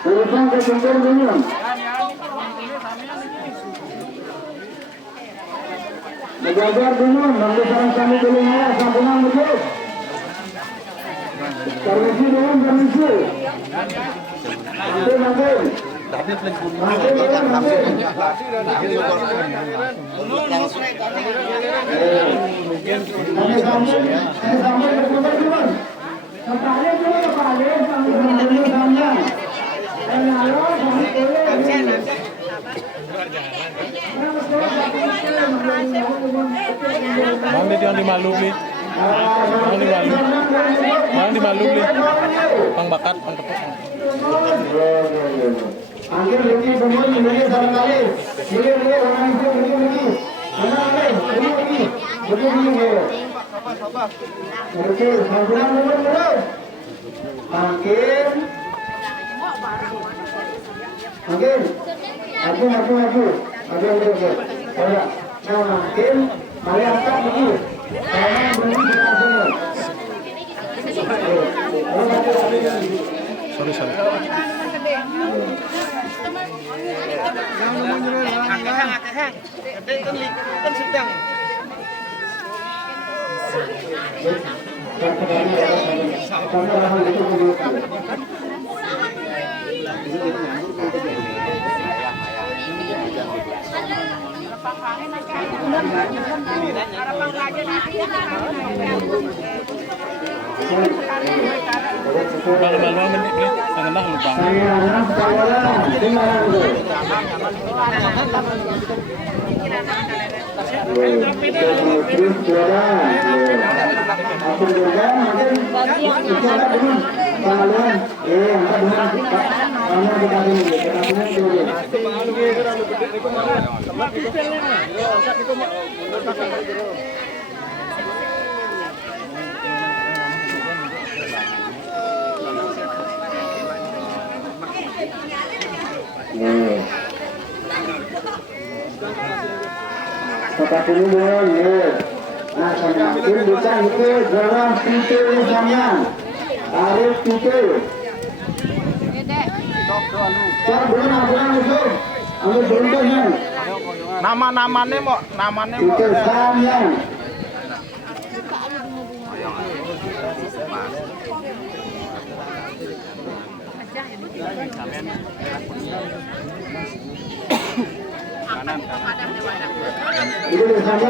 Urusan ke pinggir dulu. Menjaga dulu, memberikan kami dulu ya, sambungan dulu. Permisi dulu, permisi. Nanti. Bang yang dimalu nih. Bang dimalu nih. Bang bakat, bang tepuk. Akhir lagi semua ini barangkali. Ini orang ini. Begini. Oke, sambungan dulu. Makin. Aku. Ya. Nah, makin mari angkat begini. Jangan berhenti di sini. Sorry. Malu-malu menit nih, sangat lupa. Seperti ini ya. Nah, semakin bisa itu dalam pintu sampean. Tarik pintu. Cara bulan itu. Ambil beruntung. Nama-namanya mau, Pintu sampean. Itu bersama.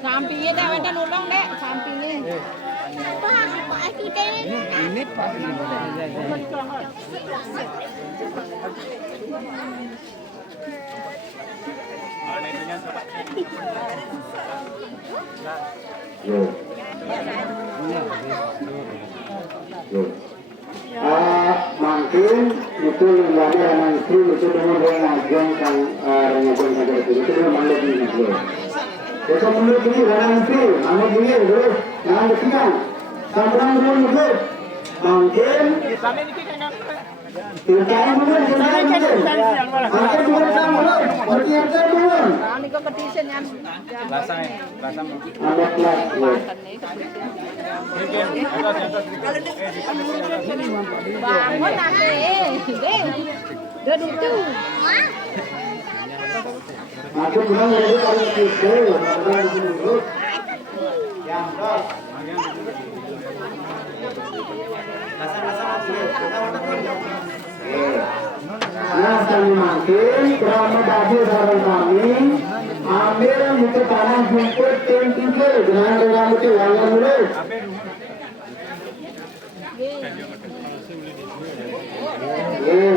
Sampingnya dah ada nolong dek, sampingnya. ini Pak. Mungkin itu lembaga nanti itu dengan rengajen kan rengajen saja itu memang lebih itu. Besok menurut ini nanti, anu gini dulu, jangan bersiang, sampai dulu. Mungkin Tingkahnya belum, Angkat dulu sama lo, angkat dulu. Ini kompetisi yang Lasang. Ada kelas. bangun nanti, deh, duduk. Aku bilang lagi kalau kita dulu. Yang dos. Nah, kami makin kerana dapur barang kami ambil muka tanah jemput tim tinggi dengan itu wangan dulu.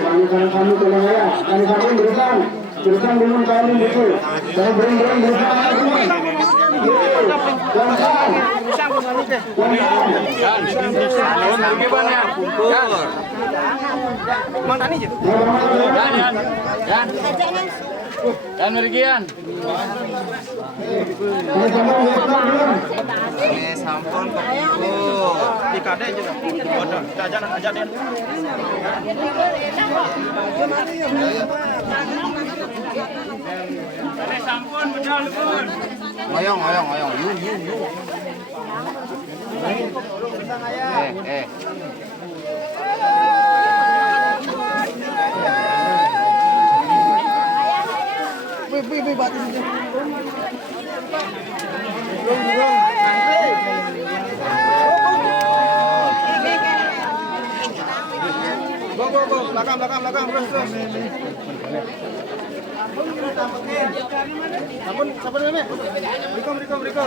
Kami tolong ya. Kami berusaha. Berusaha belum kami betul. Saya berusaha Dan Mergian. Sampun di kade aja. Bodoh, aja deh. Sampun bedal pun. Ngoyong. Yu. Go, belakang, terus. Sampun meme. Riko.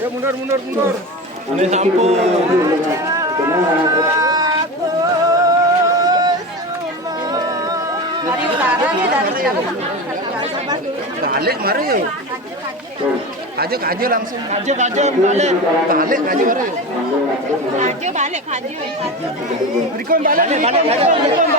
Ya mundur. Ini sampun. Dari utara ya, dari utara. Balik mari yuk. Kaje langsung. Kaje balik. Balik kaje mari yuk. Kaje balik. Riko balik.